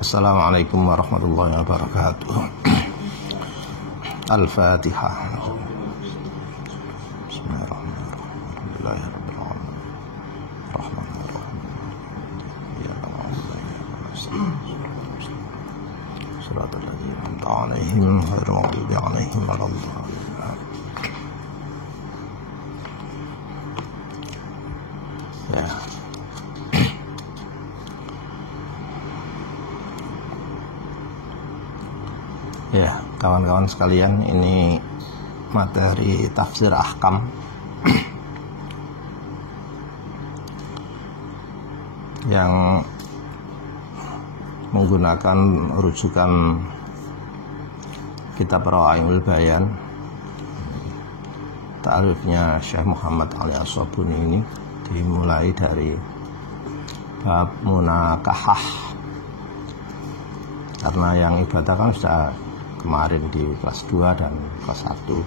Assalamualaikum warahmatullahi wabarakatuh. Al-Fatihah. Bismillahirrahmanirrahim. Rahmanirrahim. Ya Allah. Shiratal ladzina an'amta 'alaihim ghairil maghdubi 'alaihim waladdallin. Ya, kawan-kawan sekalian, ini materi tafsir ahkam yang menggunakan rujukan kitab Rawaimul Bayan, ta'rifnya Syekh Muhammad Ali As-Sabuni. Ini dimulai dari bab munakahah, karena yang ibadah kan sudah kemarin di kelas 2 dan kelas 1.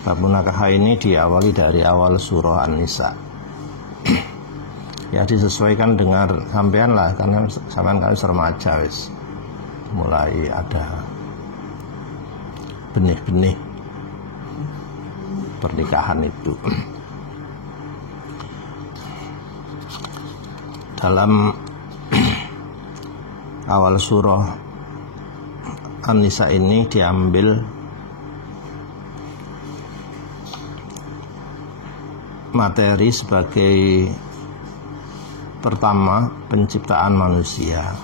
Bab munakahah ini diawali dari awal surah An-Nisa. Ya, disesuaikan dengan sampean lah, karena sampean kali remaja wis mulai ada benih-benih pernikahan itu. Dalam awal surah An-Nisa ini diambil materi sebagai pertama penciptaan manusia,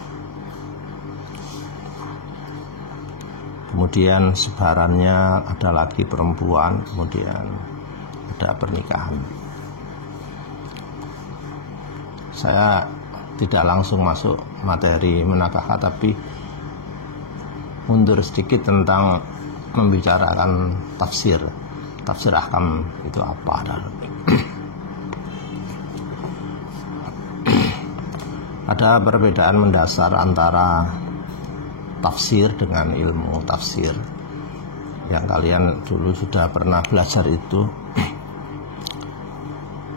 kemudian sebarannya ada lagi perempuan, kemudian ada pernikahan. Saya tidak langsung masuk materi munakahah, tapi mundur sedikit tentang membicarakan tafsir ahkam itu apa. Ada perbedaan mendasar antara tafsir dengan ilmu tafsir yang kalian dulu sudah pernah belajar itu.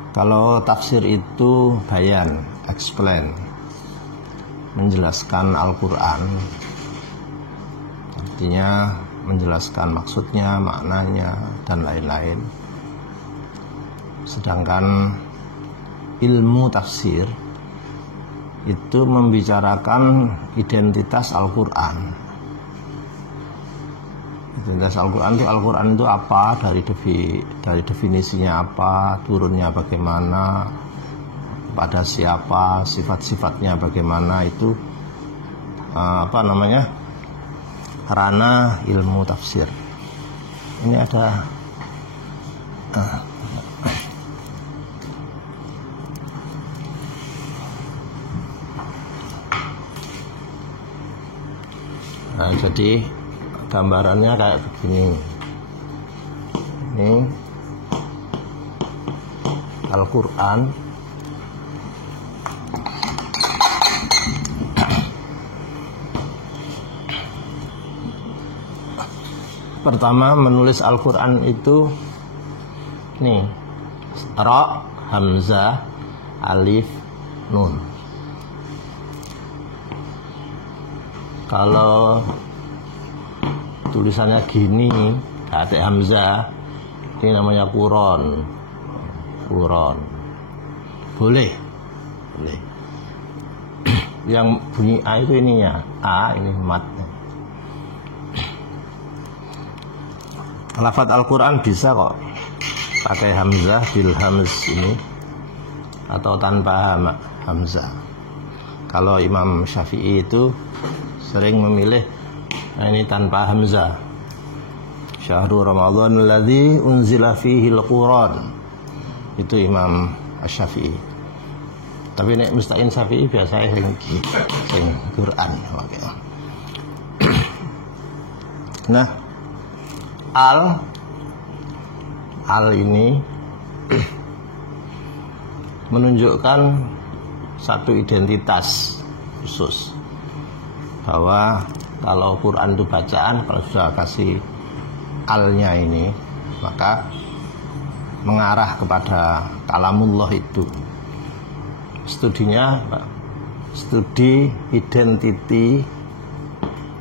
Kalau tafsir itu bayan, explain, menjelaskan Al-Quran, artinya menjelaskan maksudnya, maknanya, dan lain-lain. Sedangkan ilmu tafsir itu membicarakan identitas Al-Quran. Identitas Al-Quran itu apa, dari definisinya apa, turunnya bagaimana, pada siapa, sifat-sifatnya bagaimana, itu ranah ilmu tafsir. Ini ada jadi gambarannya kayak begini. Ini Al-Quran. Pertama menulis Al-Quran itu nih, Ra, Hamzah, Alif, Nun. Kalau tulisannya gini, ada Hamzah, ini namanya Quran. Boleh. Yang bunyi A itu ininya, A ini matnya. Lafadz Al-Quran bisa kok pakai Hamzah, bil hamz ini, atau tanpa Hamzah. Kalau Imam Syafi'i itu sering memilih ini tanpa Hamzah. Syahrul Ramadan alladzi unzila fihi al-Quran. Itu Imam Syafi'i. Tapi nek Musta'in Syafi'i biasa sing Quran. Nah, al ini menunjukkan satu identitas khusus, bahwa kalau Quran itu bacaan, kalau sudah kasih alnya ini, maka mengarah kepada kalamullah itu. Studinya studi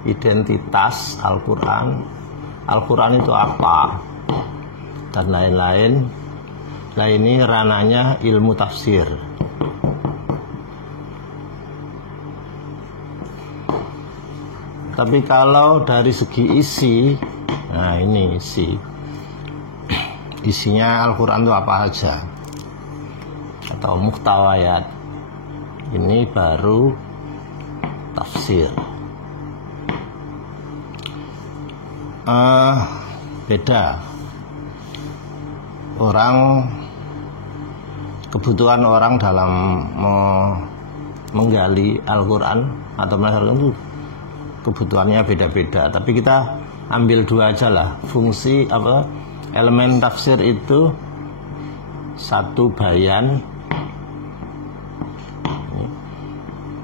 identitas Al-Quran, Al-Quran itu apa, dan lain-lain. Nah, ini ranahnya ilmu tafsir. Tapi kalau dari segi isi, nah ini isinya Al-Quran itu apa aja, atau muhtawayat, ini baru tafsir. Beda. Kebutuhan orang dalam menggali Al-Quran atau Al-Quran itu kebutuhannya beda-beda. Tapi kita ambil dua aja lah. Fungsi elemen tafsir itu, satu bayan,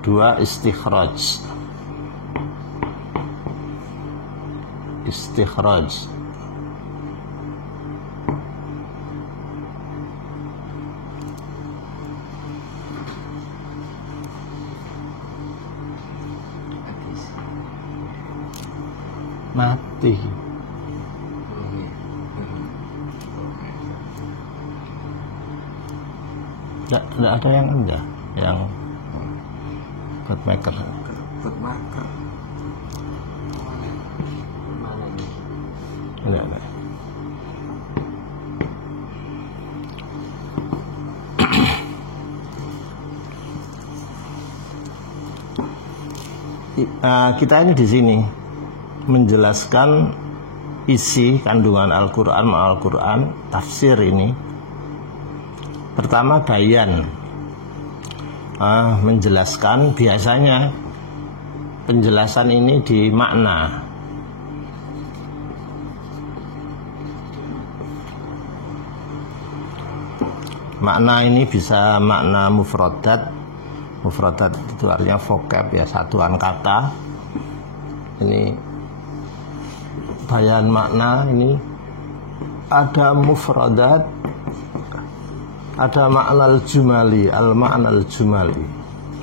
dua istikhraj. Mati. Tidak ada yang enggak, yang bookmaker. Enggak. Kita ini di sini menjelaskan isi kandungan Al-Quran, tafsir ini. Pertama bayan, menjelaskan. Biasanya penjelasan ini di makna. Makna ini bisa makna mufradat. Mufradat itu artinya vocab, ya, satuan kata. Ini bayan makna, ini ada mufradat, ada makna al-jumali, al-makna al-jumali,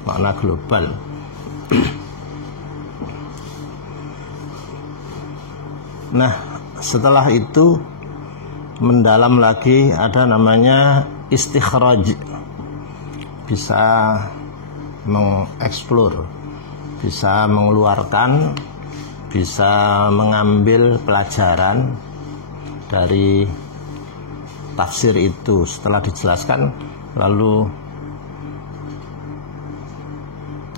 makna global. Nah, setelah itu mendalam lagi, ada namanya istikhraj. Bisa mengeksplor, bisa mengeluarkan, bisa mengambil pelajaran dari tafsir itu. Setelah dijelaskan, lalu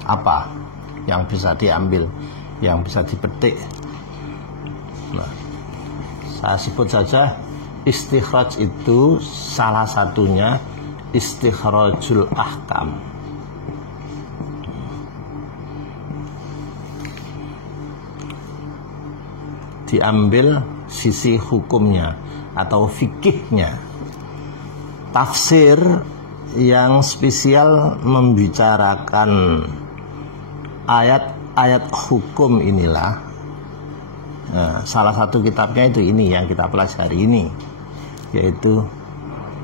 apa yang bisa diambil, yang bisa dipetik. Nah, saya sebut saja istikhraj itu salah satunya istikhrajul ahkam. Diambil sisi hukumnya atau fikihnya. Tafsir yang spesial membicarakan ayat-ayat hukum inilah. Nah, salah satu kitabnya itu ini yang kita pelajari ini, yaitu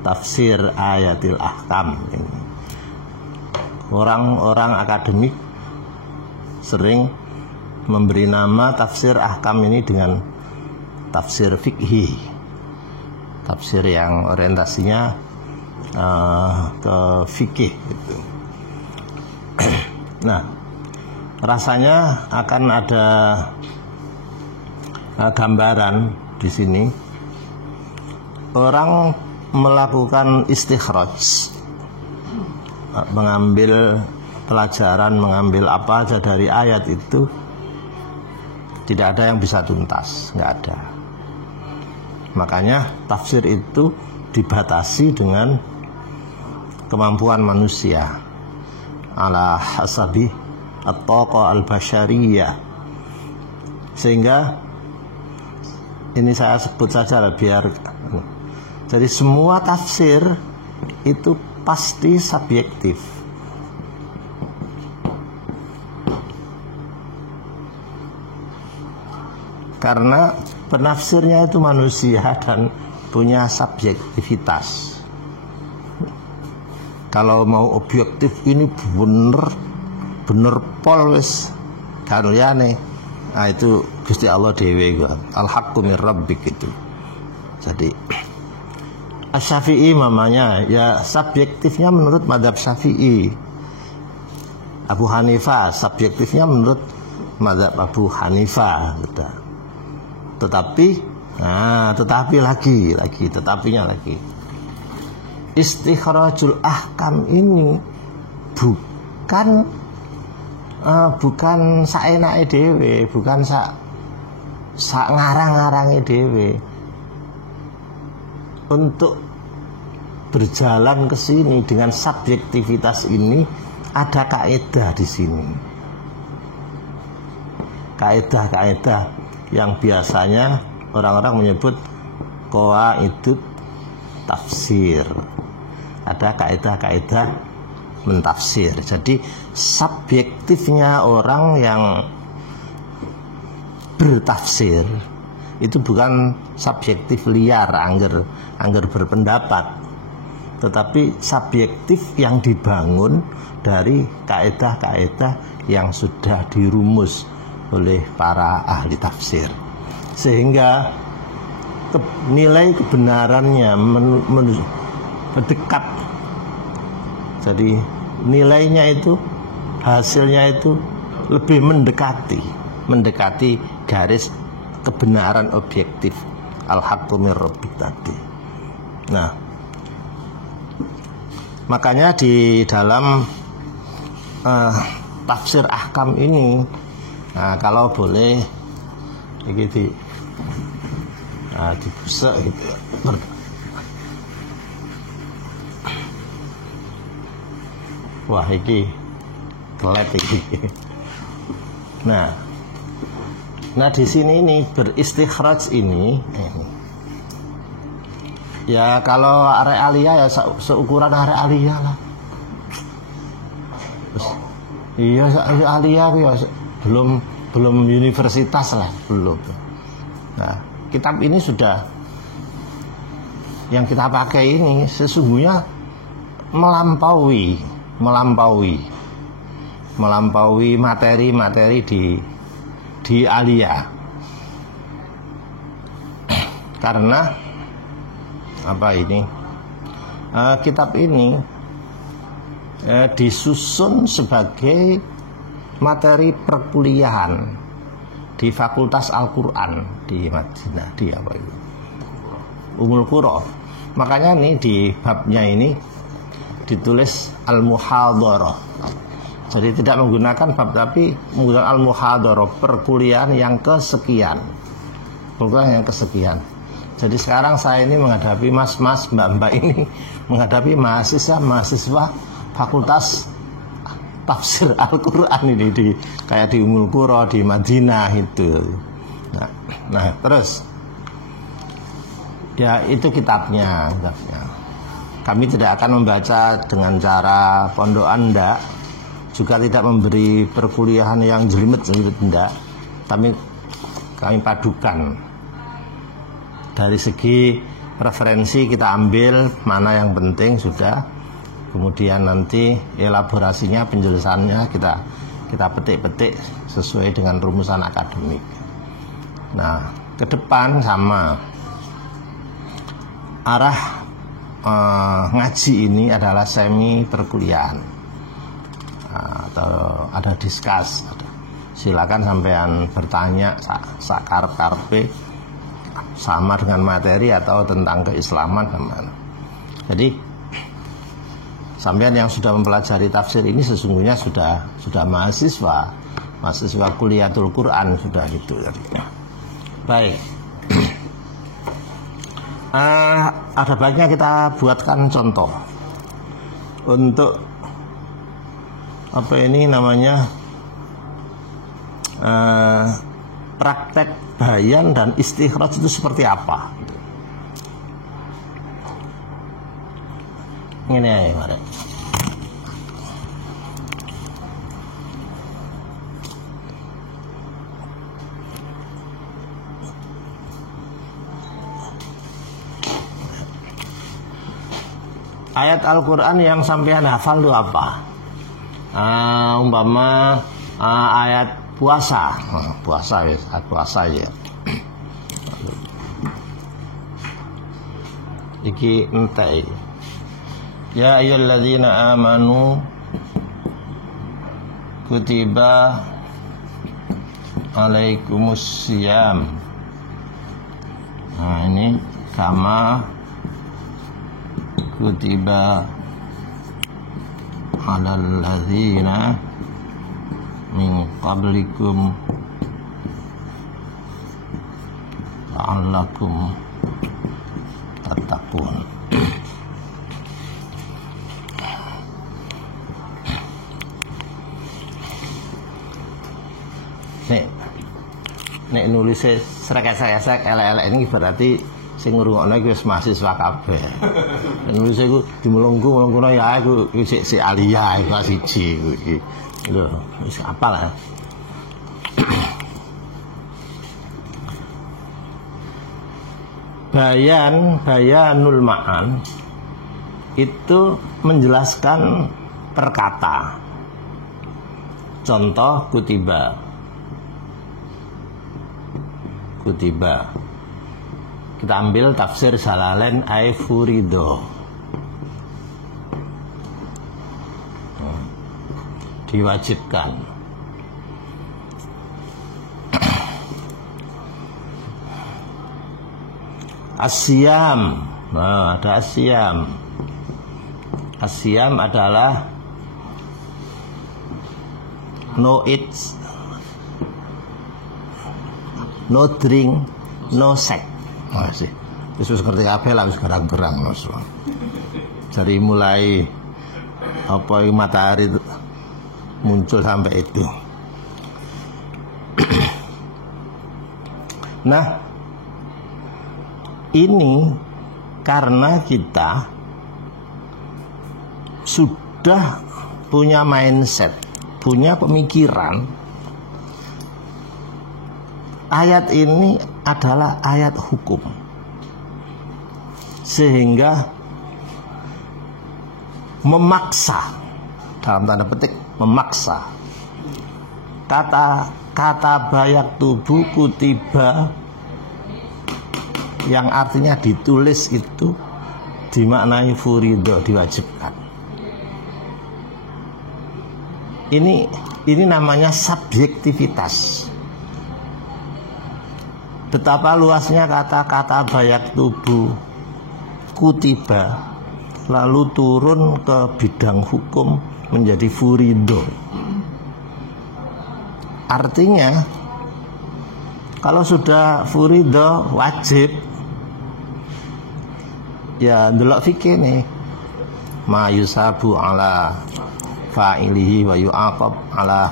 Tafsir Ayatil Ahkam. Orang-orang akademik sering memberi nama tafsir ahkam ini dengan tafsir fikhi, tafsir yang orientasinya ke fikih gitu. Nah, rasanya akan ada gambaran di sini. Orang melakukan istikhraj, mengambil pelajaran, mengambil apa aja dari ayat itu, tidak ada yang bisa tuntas, nggak ada. Makanya tafsir itu dibatasi dengan kemampuan manusia, ala hasabi at-taqa al-basyariyah. Sehingga ini saya sebut saja lah biar. Jadi semua tafsir itu pasti subjektif. Karena penafsirnya itu manusia dan punya subjektivitas. Kalau mau objektif, ini benar, bener pol wis kan liyane. Nah itu Gusti Allah dhewe iku. Al-haqqu mir rabbik itu. Jadi Asy-Syafi'i mamanya ya subjektifnya menurut mazhab Syafi'i. Abu Hanifah subjektifnya menurut mazhab Abu Hanifah gitu. Tetapinya lagi istikhrajul ahkam ini bukan saenake dhewe, bukan sak ngarang-ngarange dhewe. Untuk berjalan ke sini dengan subjektivitas ini ada kaidah di sini. Kaidah-kaidah yang biasanya orang-orang menyebut qawaidut tafsir. Ada kaidah-kaidah mentafsir. Jadi subjektifnya orang yang bertafsir itu bukan subjektif liar angger berpendapat, tetapi subjektif yang dibangun dari kaidah-kaidah yang sudah dirumus oleh para ahli tafsir, sehingga nilai kebenarannya mendekat. Jadi nilainya itu, hasilnya itu lebih mendekati garis kebenaran objektif al-haqqu mir rabbik tadi. Nah, makanya di dalam tafsir ahkam ini, kalau boleh gitu, dibusek gitu ya. Wah, iki kelet iki. Nah, di sini ini beristikhraj ini. Ya kalau realia ya seukuran realia lah. Iya, realia ya belum universitas lah, belum. Nah, kitab ini sudah, yang kita pakai ini sesungguhnya melampaui materi-materi di alia. Karena apa ini? Kitab ini disusun sebagai materi perkuliahan di Fakultas Al-Quran di Madinah, di apa itu? Ummul Qura. Makanya nih di babnya ini ditulis al-muhadharah. Jadi tidak menggunakan bab, tapi menggunakan al-muhadharah, perkuliahan yang kesekian. Perkuliahan yang kesekian. Jadi sekarang saya ini menghadapi mas-mas, mbak-mbak ini menghadapi mahasiswa Fakultas Tafsir Al-Quran ini kayak di Ummul Qura, di Madinah itu. Nah, terus ya itu kitabnya. Kami tidak akan membaca dengan cara pondokan, enggak. Juga tidak memberi perkuliahan yang jelimet enggak. Kami padukan. Dari segi referensi kita ambil mana yang penting sudah. Kemudian nanti elaborasinya, penjelasannya kita petik-petik sesuai dengan rumusan akademik. Nah, ke depan sama arah ngaji ini adalah semi perkuliahan, atau ada diskus. Silakan sampean bertanya sakarep-karepe sama dengan materi atau tentang keislaman sama. Jadi sampean yang sudah mempelajari tafsir ini sesungguhnya sudah mahasiswa kuliatul Quran sudah gitu. Baik. Ada baiknya kita buatkan contoh untuk apa ini namanya praktek bayan dan istikhraj itu seperti apa. Ini ya, mari. Ayat Al-Quran yang sampean hafal itu apa? Umpama ayat puasa, puasa ya, ayat puasa ya. Iki entek. Ya ayyuhalladzina amanu kutiba alaikumusiyam. Nah ini kama kutiba alal ladzina min qablikum la'allakum tattaqun. Nek nulis srek-srek elek-elek ini berarti sing ngrungokno iki wis mahasiswa kabeh. Nulis iku dimulungku-mulungkuno ya aku sik alia iku siji iki. Lho, wis apal ya. Bayanul ma'an itu menjelaskan perkata. Contoh kutiba. Kita ambil tafsir Jalalain ay furido. Diwajibkan. Asyam. Nah, ada asyam. Asyam adalah no eat, no drink, no sex. Masih. Wis ngerti kabeh lah, wis garang-garang Mas. Dari mulai apa matahari muncul sampai itu. Nah, ini karena kita sudah punya mindset, punya pemikiran ayat ini adalah ayat hukum, sehingga memaksa, dalam tanda petik memaksa, kata bayak tubuh kutiba yang artinya ditulis itu dimaknai furido, diwajibkan. Ini namanya subjektivitas. Betapa luasnya kata-kata bayak tubuh kutiba lalu turun ke bidang hukum menjadi furido. Artinya kalau sudah furido wajib, ya ndelok fikih nih, ma yusabu ala fa'ilihi wa yu'aqab ala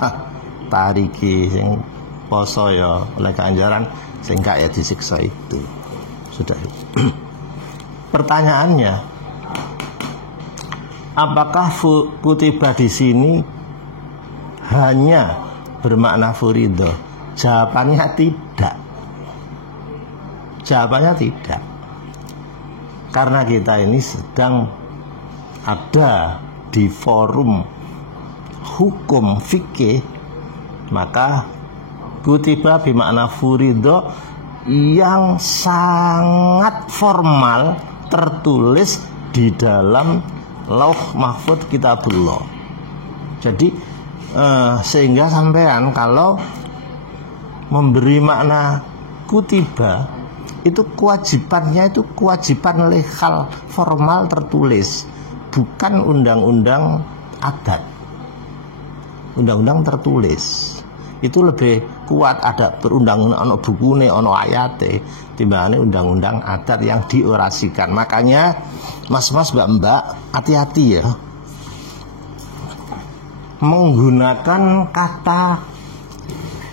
tariki, sing poso ya oleh ganjaran, sing gak ya disiksa itu. Sudah. Pertanyaannya, apakah kutiba di sini hanya bermakna furido? Jawabannya tidak. Jawabannya tidak. Karena kita ini sedang ada di forum hukum fikih, maka kutiba bermakna furido yang sangat formal tertulis di dalam Lauh Mahfuz Kitabullah. Jadi sehingga sampean kalau memberi makna kutiba itu kewajibannya itu kewajiban legal formal tertulis, bukan undang-undang adat. Undang-undang tertulis itu lebih kuat, ada perundang-undang, ono bukune, ono ayate, timbangane undang-undang adat yang diorasikan. Makanya mas-mas, mbak-mbak, hati-hati ya menggunakan kata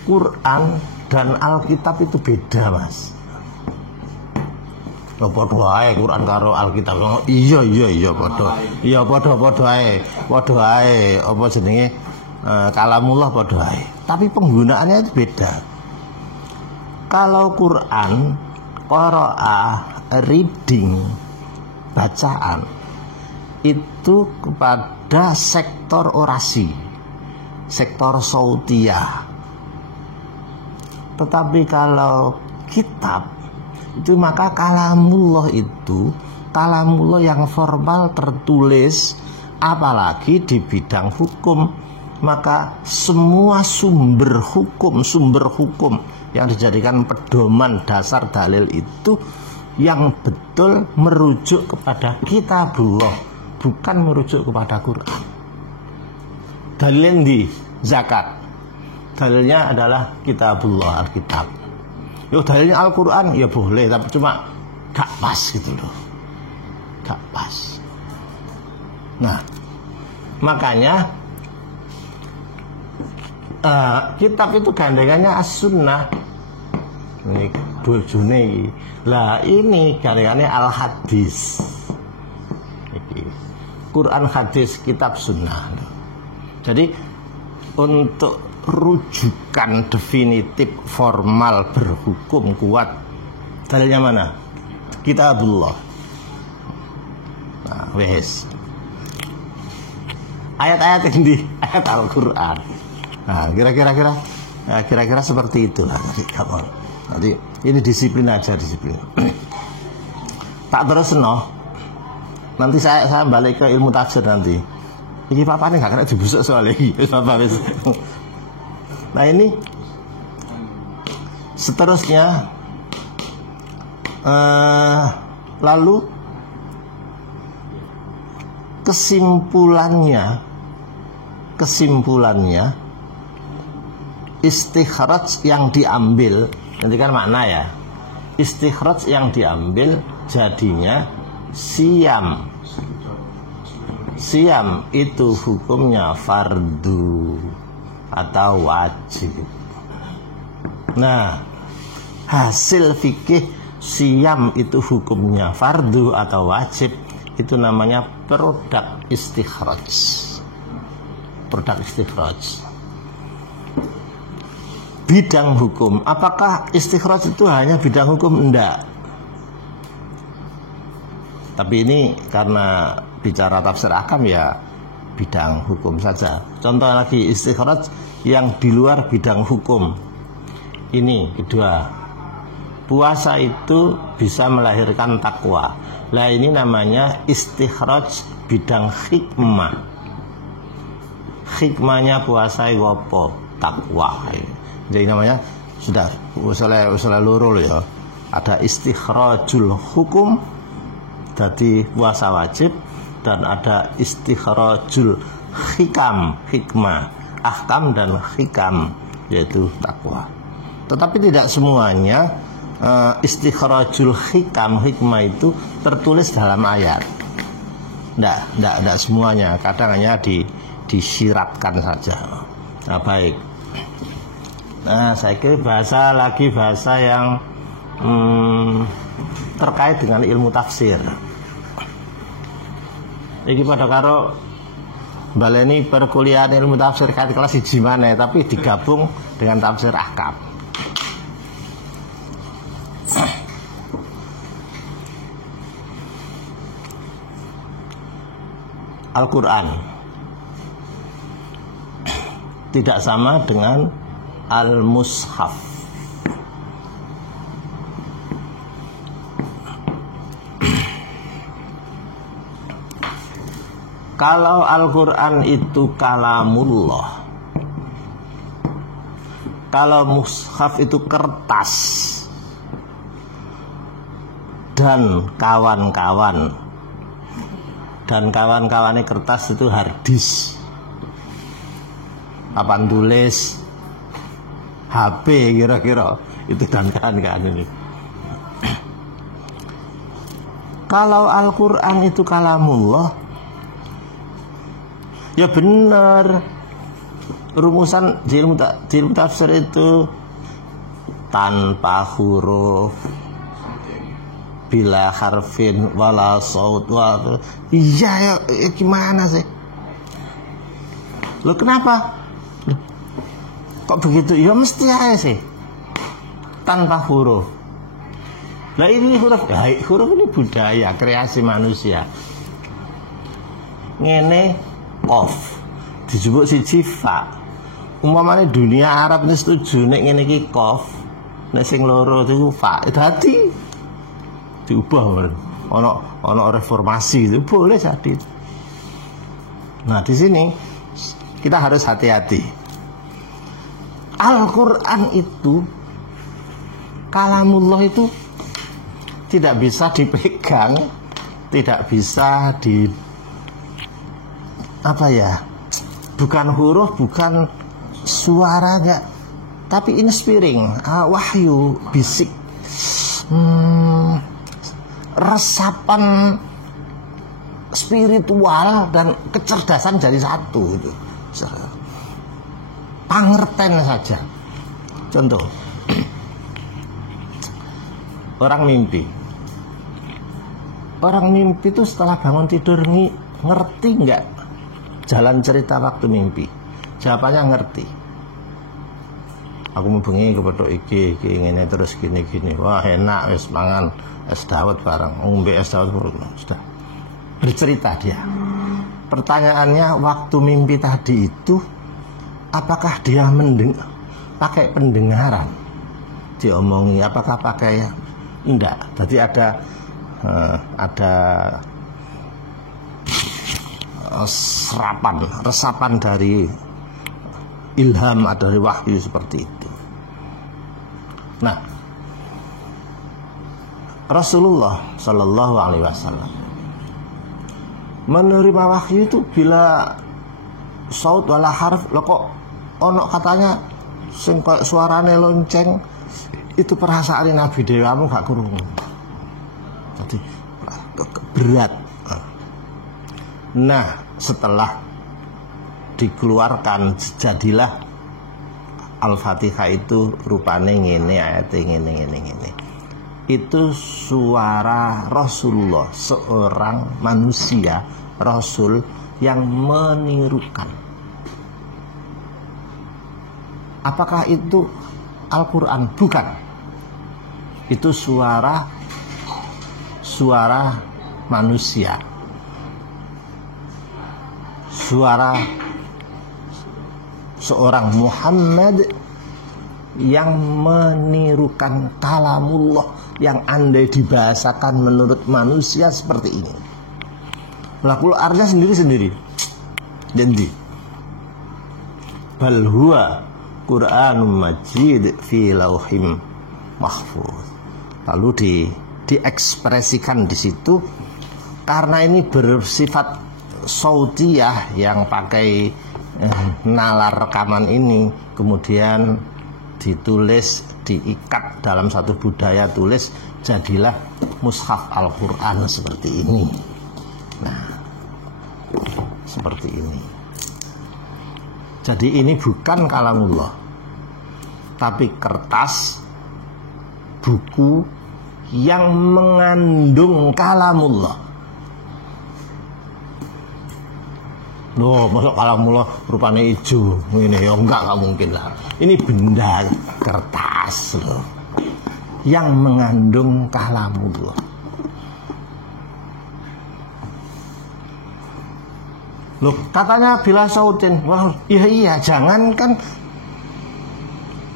Quran dan Alkitab itu beda, Mas. Ya padha ae Quran karo Alkitab. Iya padha. Iya padha ae. Padha ae apa jenenge kalamullah padha ae. Tapi penggunaannya itu beda. Kalau Quran qiraah, reading, bacaan itu kepada sektor orasi. sektor sautiyah. Tetapi kalau kitab itu maka kalamullah itu kalamullah yang formal tertulis, apalagi di bidang hukum, maka semua sumber hukum yang dijadikan pedoman dasar dalil itu yang betul merujuk kepada kitabullah, bukan merujuk kepada Quran. Dalilnya di zakat, dalilnya adalah kitabullah, Alkitab. Yo dalilnya Al-Quran ya boleh, tapi cuma gak pas gitu loh, gak pas. Nah makanya kitab itu gandengannya as-sunnah. Ini bojone iki. Lah ini gandengannya al-hadis. Quran, hadis, kitab, sunnah. Jadi untuk rujukan definitif formal berhukum kuat, dalilnya mana? Kitabullah. Nah, wes. Ayat-ayat ini ayat Al-Quran. Nah, kira-kira seperti itu lah. Nanti ini disiplin aja, disiplin. Tak terus nanti saya balik ke ilmu tafsir nanti. Ini papanya nggak kena dibusuk soalnya. Nah ini seterusnya, lalu kesimpulannya istikhraj yang diambil, nanti kan makna ya, istikhraj yang diambil jadinya siam itu hukumnya fardu atau wajib. Nah hasil fikih siam itu hukumnya fardu atau wajib, itu namanya produk istikhraj. Bidang hukum, apakah istikhraj itu hanya bidang hukum? Enggak. Tapi ini karena bicara tafsir ahkam ya bidang hukum saja. Contoh lagi istikhraj yang di luar bidang hukum. Ini kedua, puasa itu bisa melahirkan takwa. Lah ini namanya istikhraj bidang hikmah. Hikmahnya puasa apa? Takwa. Jadi namanya sudah usaha loro ya. Ada istikhrajul hukum, jadi puasa wajib, dan ada istikhrajul hikmah, ahkam dan hikam, yaitu takwa. Tetapi tidak semuanya istikhrajul hikmah itu tertulis dalam ayat. Tidak semuanya, kadang hanya disiratkan saja. Nah baik. Nah saya kira bahasa yang terkait dengan ilmu tafsir. Iki pada karo baleni perkuliahan ilmu tafsir kait kelas 1 mana, tapi digabung dengan tafsir ahkam. Al-Quran tidak sama dengan Al-Mushaf. Kalau Al-Quran itu kalamullah, kalau mushaf itu kertas dan kawan-kawannya kertas itu harddisk, papan tulis, HP kira-kira itu, dan kawan-kawan ini. Kalau Al-Quran itu kalamullah, ya benar, rumusan di ilmu tafsir itu tanpa huruf, bila harfin wala saut. Iya ya, gimana sih? Lo kenapa? Kok begitu? Ya mesti aja sih tanpa huruf. Nah ini huruf ini budaya, kreasi manusia. Ngene off, dijupuk siji fa, umpamane dunia Arab nek setuju nek ngene iki qaf, nek sing loro iku fa, dadi diubah ono reformasi itu boleh jadi. Nah, di sini kita harus hati-hati. Al-Qur'an itu kalamullah itu tidak bisa dipegang, tidak bisa bukan huruf, bukan suara, enggak, tapi inspiring, wahyu, bisik, resapan spiritual dan kecerdasan jadi satu itu. Pangerten saja. Contoh, orang mimpi itu setelah bangun tidur ngerti nggak jalan cerita waktu mimpi? Jawabannya ngerti. Aku mau bengi kepethuk iki ngene terus gini. Wah, enak wis mangan es dawet bareng, ngombe es dawet sudah. Bercerita dia. Pertanyaannya, waktu mimpi tadi itu apakah dia pakai pendengaran? Diomongi apakah pakai enggak? Jadi ada resapan dari ilham, dari wahyu seperti itu. Nah, Rasulullah Shallallahu Alaihi Wasallam menerima wahyu itu bila saut wala harf, lo kok ono katanya sing koyo suarane lonceng, itu perasaan Nabi dhewe, kamu gak krungu. Jadi berat. Nah, setelah dikeluarkan jadilah Al-Fatihah itu rupane ngene, ayatnya ngene. Itu suara Rasulullah, seorang manusia, Rasul yang menirukan. Apakah itu Al-Quran? Bukan. Itu suara manusia, suara seorang Muhammad yang menirukan kalamullah yang andai dibahasakan menurut manusia seperti ini. Lakul artinya sendiri-sendiri. Jadi bal huwa Qur'anum Majid fi lauhim mahfuz. Lalu diekspresikan di situ karena ini bersifat sautiyah yang pakai nalar rekaman ini, kemudian ditulis, diikat dalam satu budaya tulis, jadilah mushaf Al-Quran seperti ini. Nah, seperti ini. Jadi ini bukan kalamullah, tapi kertas buku yang mengandung kalamullah. Loh, masa kalamullah rupanya hijau ini ya enggak mungkin lah. Ini benda kertas loh yang mengandung kalamullah. Loh, katanya bila sautin, wah iya jangankan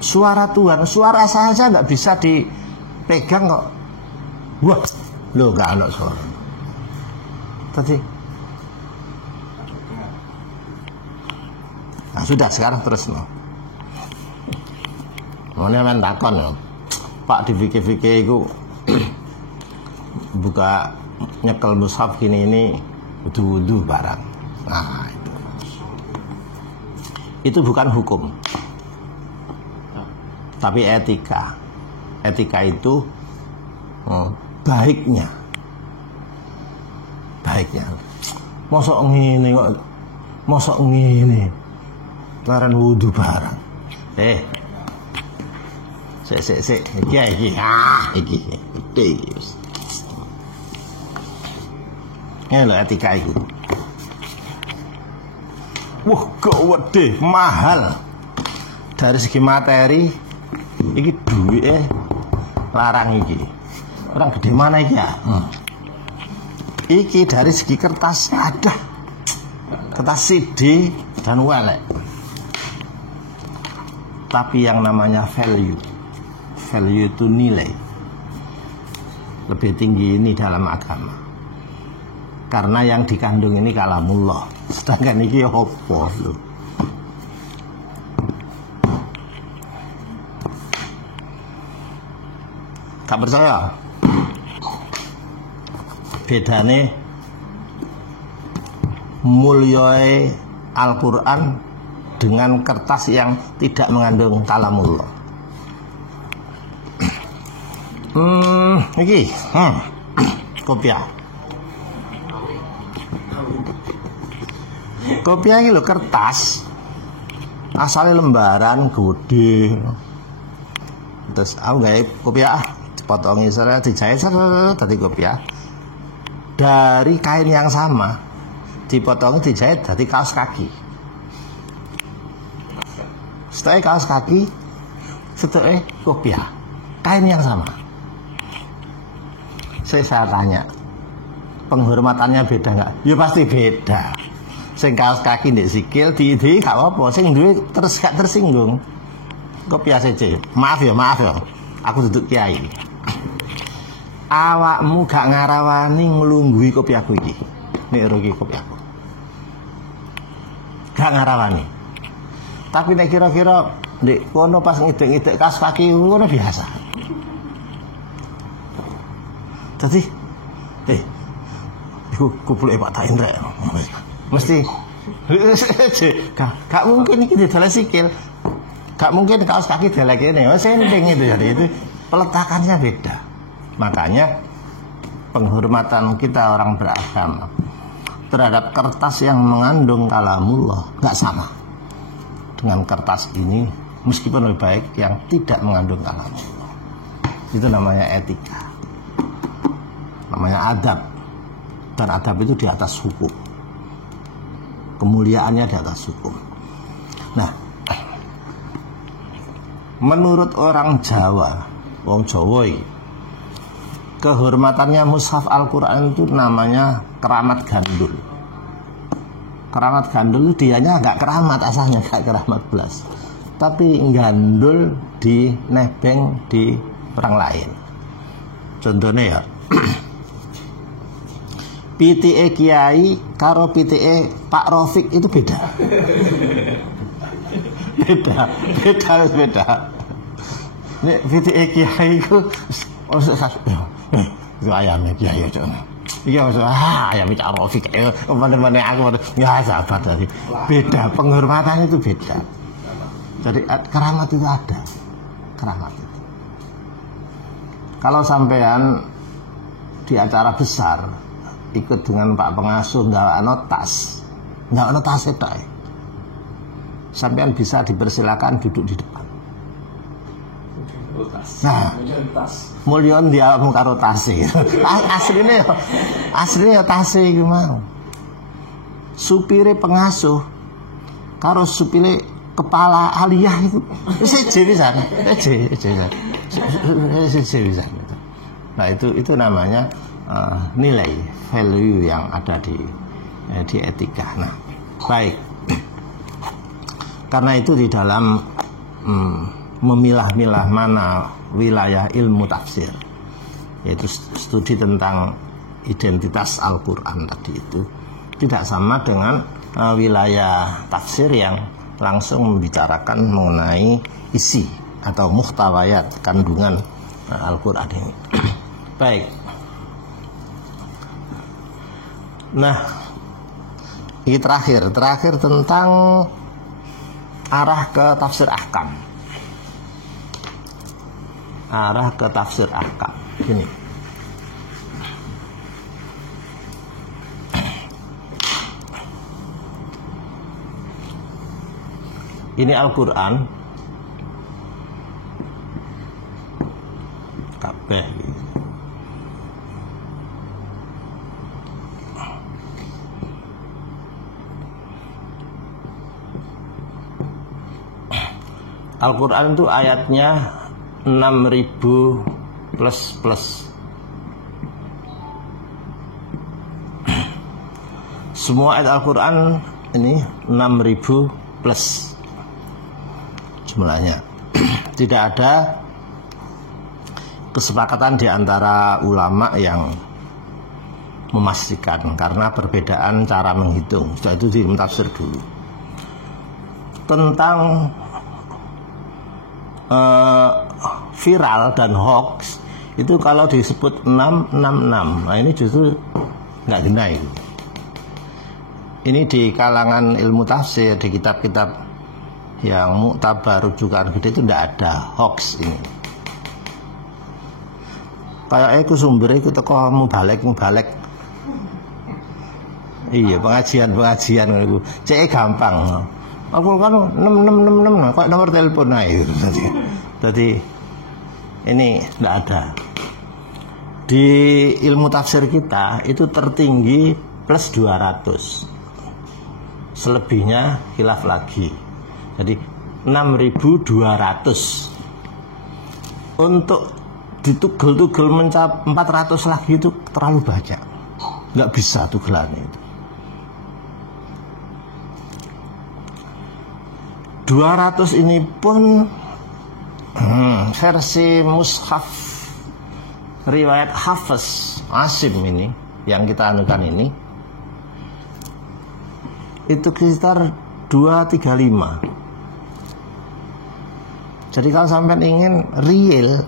suara Tuhan, suara saja enggak bisa dipegang kok. Wah, loh enggak ada suara. Tadi nah, sudah sekarang terus no. Mana men takon ya. Pak di fikih itu buka nyekel mushaf gini ini wudu barang. Nah, itu bukan hukum. Tapi etika. Etika itu baiknya. Mosok ngene kok. Mosok ngene. Laran wudu barang. Sik. Iki. Ini lho etika itu. Wah, gede, mahal. Dari segi materi, iki duit larang iki. Orang gede mana iki ya? Iki dari segi kertas ada. Kertas CD dan walek. tapi yang namanya value. Value itu nilai. Lebih tinggi ini dalam agama. Karena yang dikandung ini kalamullah. Sedangkan ini apa lho? Gak percaya? Bedane mulyae Al-Quran dengan kertas yang tidak mengandung kalamullah. Iki kopiah. Kopiah ini lho kertas. Asalnya lembaran gede. Terus aku gawe kopiah, dipotongi saya dijahit tadi kopiah. Dari kain yang sama dipotongi dijahit dari kaos kaki. Setelah kaos kaki, setelah kopiah, kain yang sama. Saya tanya, penghormatannya beda nggak? Ya pasti beda. Sing kaos kaki ndek sikil di gak apa-apa, sing duwe terus gak tersinggung. Kopiah saja. Maaf ya. Aku duduk kiai. Awakmu gak ngarawani nglungguhi kopiahku iki. Nek rugi kopiahku. Gak ngarawani. Tapi nek kira-kira ndek kono pas ngidek-ngidek kaos kaki ngono biasa. Jadi iku kupluk Pak Taindra. Mesti gak mungkin iki didolek sikil. Gak mungkin kaos kaki delek ini. Senting itu jadi itu peletakannya beda. Makanya penghormatan kita orang beragama terhadap kertas yang mengandung kalamullah gak sama dengan kertas ini, meskipun lebih baik yang tidak mengandung kalamullah. Itu namanya etika, namanya adab. Dan adab itu di atas hukum, kemuliaannya di atas hukum. Nah, menurut orang Jawa, wong Jawa ini, kehormatannya mushaf Al-Quran itu namanya keramat gandul. Keramat gandul itu dianya gak keramat, asalnya gak keramat belas, tapi gandul di nebeng di orang lain. Contohnya ya, PTE Kiai karo PTE Pak Rafiq itu beda. beda. Nek PTE Kiai itu itu ayamnya Kiai aja. Iya ayam Pak Rafiq. Mana-mana aku ya sahabat tadi. Beda, penghormatannya itu beda. Jadi keramat itu ada. Keramat itu. Kalau sampean di acara besar ikut dengan Pak Pengasuh nggak notas itu, sampean bisa dipersilakan duduk di depan. Nah, mulyon dia mau karo tase. Aslinya tase iku mau. Supire pengasuh karo supire kepala aliyah itu seje pisan. Nah, itu namanya nilai value yang ada di etika. Nah, baik. Karena itu di dalam memilah-milah mana wilayah ilmu tafsir, yaitu studi tentang identitas Al-Quran tadi, itu tidak sama dengan wilayah tafsir yang langsung membicarakan mengenai isi atau muhtawayat kandungan Al-Quran ini. Baik. Nah, ini terakhir tentang arah ke tafsir ahkam. Arah ke tafsir ahkam. Gini. Ini Al-Quran kabeh. Al-Quran itu ayatnya 6.000 plus. Semua ayat Al-Quran ini 6.000 plus. jumlahnya. Tidak ada kesepakatan di antara ulama yang memastikan karena perbedaan cara menghitung. Sudah itu di ilmu tafsir dulu. Tentang viral dan hoax itu kalau disebut 666, nah ini justru nggak genai. Ini di kalangan ilmu tafsir, di kitab-kitab yang muktabar rujukan gede itu tidak ada hoax ini. Kayak aku sumber itu teko mubalek. Iya, pengajian itu. Cek gampang. Aku kan 666 kok nomor telepon aja. Jadi ini tidak ada. Di ilmu tafsir kita itu tertinggi plus 200. Selebihnya khilaf lagi. Jadi 6.200. Untuk ditugel-tugel mencap 400 lagi itu terlalu banyak. Nggak bisa tugelan itu. 200 ini pun versi mushaf riwayat Hafiz Asim ini yang kita anukan ini itu sekitar 235. Jadi kalau sampai ingin real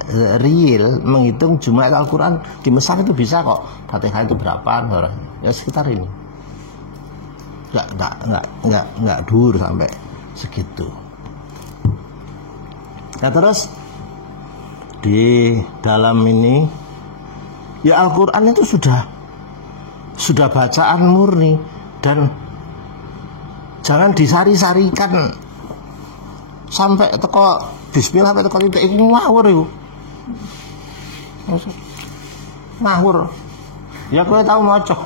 menghitung jumlah Al-Quran di mushaf itu bisa kok. Fatihah itu berapa? Ya sekitar ini. Nggak dur sampai segitu. Nah terus di dalam ini ya Al-Quran itu sudah bacaan murni dan jangan disari-sarikan sampai teko bismillah sampai teko titik ini ngawur itu. Ngawur. Ya kowe tahu maca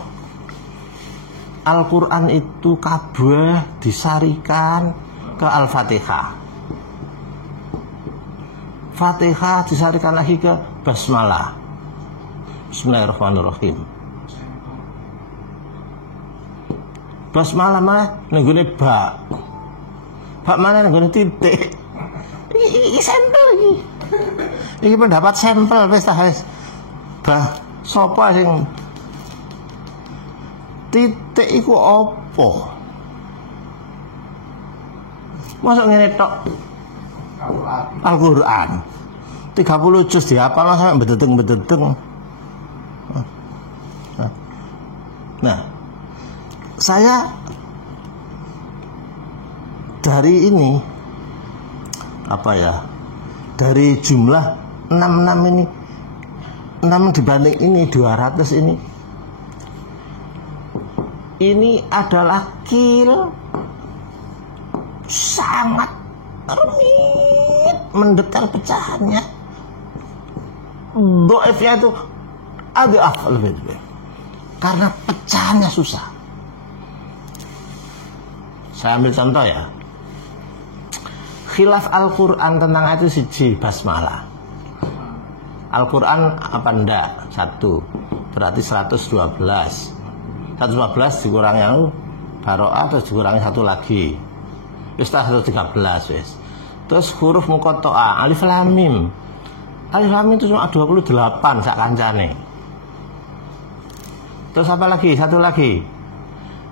Al-Quran itu kabeh disarikan ke Al-Fatihah. Fatihah disarikan lagi ke basmalah. Bismillahirrahmanirrahim. Basmalah mah nenggone ba. Bak mana nenggone titik. Iki sampel iki. Iki pendapat sampel wis ta wis. Bah sapa sing titik iku apa? Masuk ngene tok. Al-Quran 30 juz dihafal sampai bedeteng. Nah, saya dari ini dari jumlah 66 ini 6 dibanding ini 200 ini adalah kil sangat rumit mendetail pecahannya. Doifnya itu agak lebih karena pecahannya susah. Saya ambil contoh ya. Khilaf Al-Quran tentang itu siji basmalah. Al-Quran apa ndak? 1 berarti 112 dikurangi yang baro'ah terus dikurangi 1 lagi. Istah 113 wis. Terus huruf muqatta'ah alif lam mim. Alif lam mim itu cuma 28 sak kancane. Terus apa lagi? 1 lagi.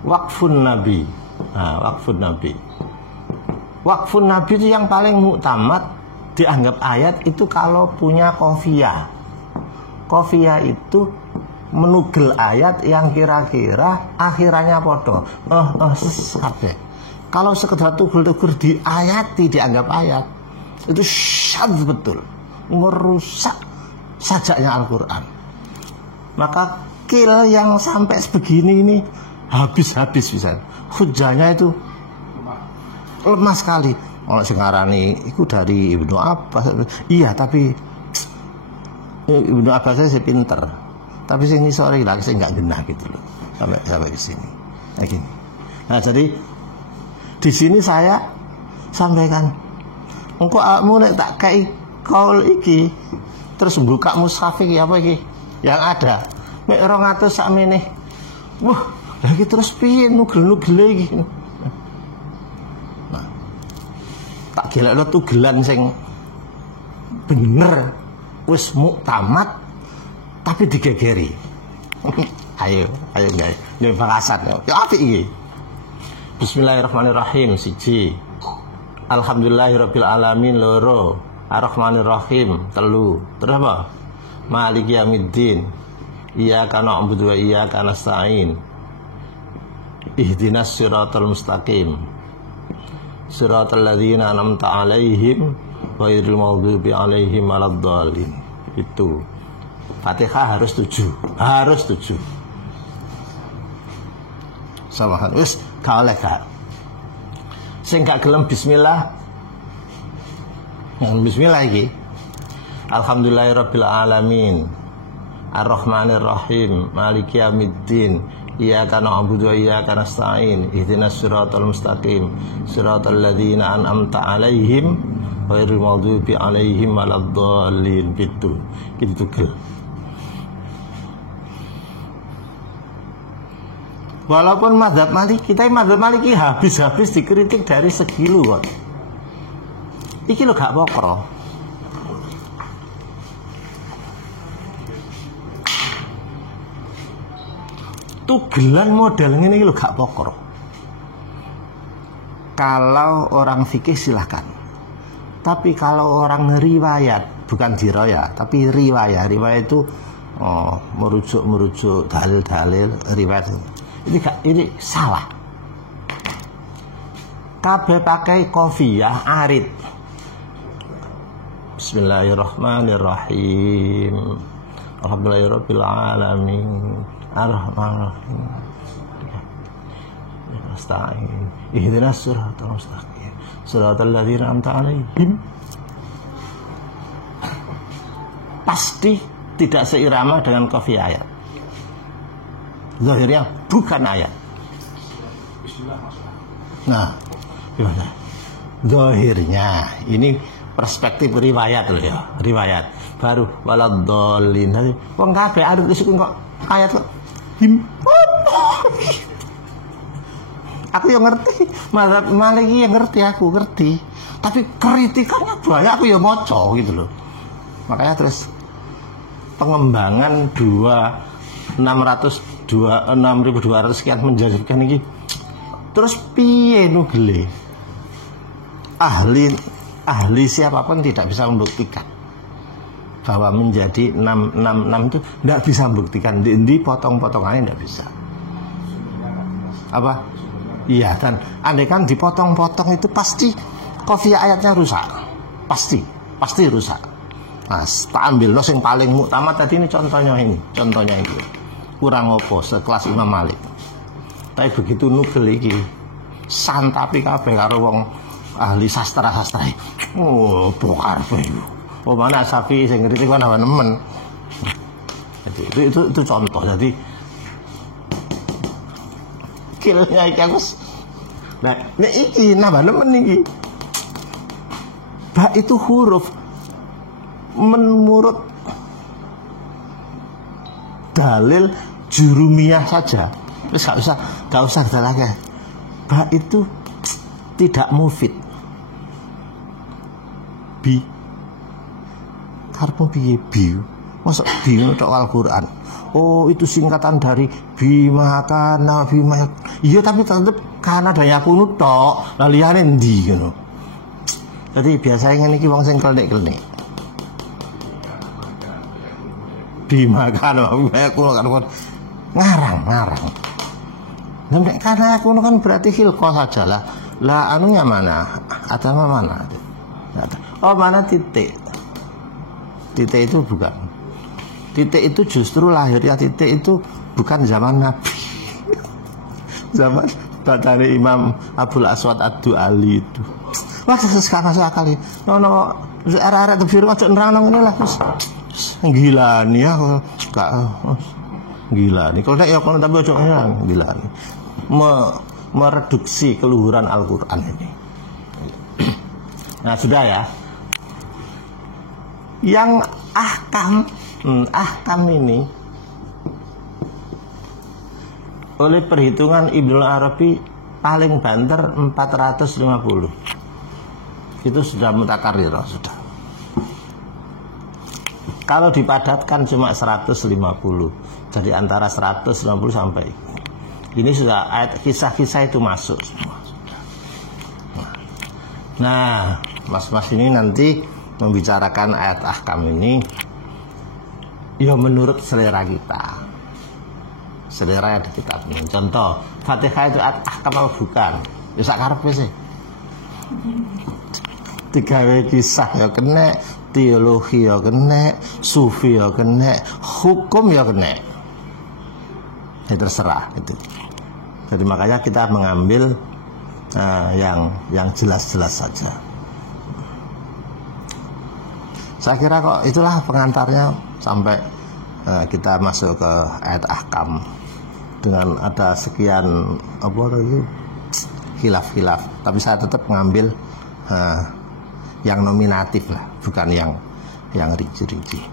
Waqfun Nabi. Nah, Waqfun Nabi. Waqfun Nabi itu yang paling muktamad dianggap ayat itu kalau punya qafiyah. Qafiyah itu menugel ayat yang kira-kira akhirannya podo. Kabeh. Kalau sekedar tugel-tugel di ayat dianggap ayat itu syadz betul, merusak sajaknya Al-Quran. Maka kil yang sampai sebegini ini habis bisa. Hujahnya itu lemah sekali. Kalau sekarang itu dari Ibnu Abbas, iya tapi Ibnu Abbas saya pinter, tapi sini sorry lah saya nggak genah gitu loh sampai di sini. Nah jadi di sini saya sampaikan, engko awakmu nek tak kei kaul iki terus buka mushaf iki apa iki yang ada mek 200 sakmene. Wah, lagi terus piye nugel-nugele iki. Nah, Tak gelekno tugelan sing bener wis muktamad tapi digegeri. ayo guys, ini bakasan ya apik iki. Bismillahirrahmanirrahim siji. Alhamdulillahirabbil alamin loro. Arrahmanirrahim telu. Terus apa? Maliki yaumiddin. Iyyaka na'budu wa iyyaka nasta'in. Ihdinas siratal mustaqim. Siratal ladzina an'amta 'alaihim ghairil maghdubi 'alaihim waladdallin. Itu. Fatihah harus 7. Harus 7. Sama wis gak oleh gak. Sing gak gelem bismillah. Yang bismillah iki. Alhamdulillahirabbil alamin. Arrahmanirrahim. Maliki yaumiddin. Iyyaka na'budu wa iyyaka nasta'in. Ihdinas siratal mustaqim. Siratal ladzina an'amta 'alaihim ghairil maghdubi 'alaihim waladdallin. Gitu. Gitu tuh. Walaupun mazhab Maliki, kita mazhab Maliki habis-habis dikritik dari segi lu kok. Iki lo gak pokro. Tugelan model ini lo gak pokro. Kalau orang fikih silahkan. Tapi kalau orang riwayat, bukan diroya, tapi riwayat itu merujuk dalil-dalil riwayat. Ini salah. Kabeh pakai kofiyah arid. Bismillahirrahmanirrahim. Alhamdulillahirabbil alamin. Arrahmanirrahim. Nasta'in. Ihdinas siratal mustaqim. Siratal ladzina an'amta 'alaihim. Pasti tidak seirama dengan kofiyah ayat. Zahirnya bukan ayat. Nah, gimana? Zahirnya ini perspektif riwayat loh ya, riwayat. Baru waladdallin. Wong kabeh arep isuk kok ayat kok. Aku yang ngerti, Maliki yang ngerti, aku ngerti. Tapi kritikannya banyak, aku ya maca gitu loh. Makanya terus pengembangan 6.200 sekian menjadikan ini terus piye nugele ahli siapapun tidak bisa membuktikan bahwa menjadi 666 itu tidak bisa membuktikan di potong-potongannya tidak bisa apa iya kan andai kan dipotong-potong itu pasti kofiyah ayatnya rusak pasti rusak. Nah tak ambil yang paling muktamad tadi ini contohnya ini kurang opo sekelas Imam Malik. Tapi begitu nugel iki santapi kabeh karo wong ahli sastra. Oh, bokar itu. Oh, mana Syafi'i sing kritik kan awan nemen. Jadi itu contoh. Jadi kilnya iki aku. Nah, nek iki nambah nemen iki. Ba itu huruf menurut dalil jurumiyah saja. Terus gak usah lagi. Ba itu tidak mufid. Bi karpo piye bi? Masuk bi untuk Al-Qur'an. Oh, itu singkatan dari bima kana bima. Iya tapi tetep kana daya kunu tok. Lah liyane endi ngono. Jadi biasanya ngene iki wong sing klenik-klenik. Bima kana aku kan ngarang. Nek karena aku kan berarti hilqah saja lah. Lah anunya mana? Agama mana? Oh, mana titik? Titik itu bukan. Titik itu justru lahirnya titik itu bukan zaman Nabi. Zaman dari Imam Abul Aswad Ad-Du'ali itu. Wah, sekarang sekali. No, arek-arek tefsir ojo nerangno ngene lah. Gila nih ya, gila nih. Kalau tidak ya kalau tapi ojo gila nih. Mereduksi keluhuran Al-Quran ini. Nah sudah ya. Yang ahkam ini oleh perhitungan Ibnu Arabi paling banter 450. itu sudah mutakarir sudah. Kalau dipadatkan cuma 150, jadi antara 150 sampai ini sudah ayat kisah-kisah itu masuk semua. Nah, mas-mas ini nanti membicarakan ayat ahkam ini ya menurut selera kita, selera yang kita punya. Contoh, Fatihah itu ayat ahkam atau bukan? Ya sakarep sih. Digawe kisah ya kena, teologi ya kena, sufi ya kena, hukum ya kena. Ya terserah itu. Jadi makanya kita mengambil yang jelas-jelas saja. Saya kira kok itulah pengantarnya sampai kita masuk ke ayat ahkam dengan ada sekian apa lagi khilaf-khilaf. Tapi saya tetap mengambil yang nominatif lah, bukan yang rinci-rinci.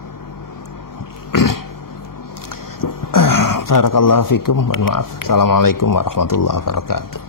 Barakallahu fikum. Mohon maaf. Assalamualaikum warahmatullahi wabarakatuh.